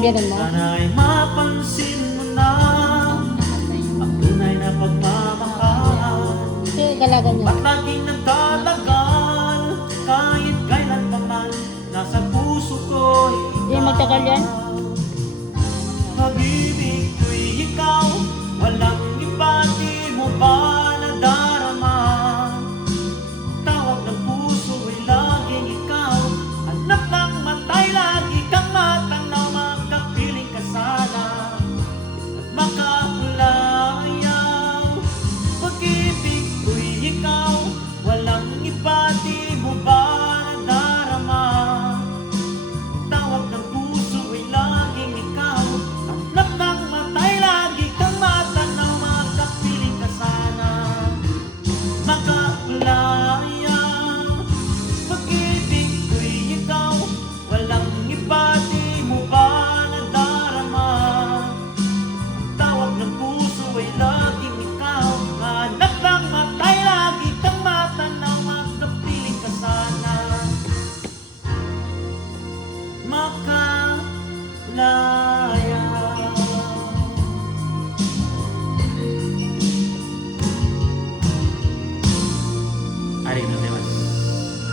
Ganun mo? Sana'y mapansin mo na ang tunay na pagmamahal. Kasi dalaga niya. At laging nagtatagal kahit kailan pa man nasa puso ko'y Hindi magtagal yan? Pag-ibig ko'y ikaw, walang iba, di mo ba nadarama? Tawag ng puso ay laging ikaw, hanap ng matay, lagi kang matanaw, makapiling ka sana at makakulayaw. Pag-ibig ko'y ikaw, walang iba, di mo ba nadarama? Tawag ng puso ay laging ikaw, hanap ng matay, lagi kang matanaw, makapiling ka sana makakulayaw. Pag-ibig ko'y ikaw, walang iba, di mo ba nadarama? Tawag ng puso ay laging ikaw, hanap ng matay, lagi kang matanaw, makapiling ka sana makalayaw. Ari na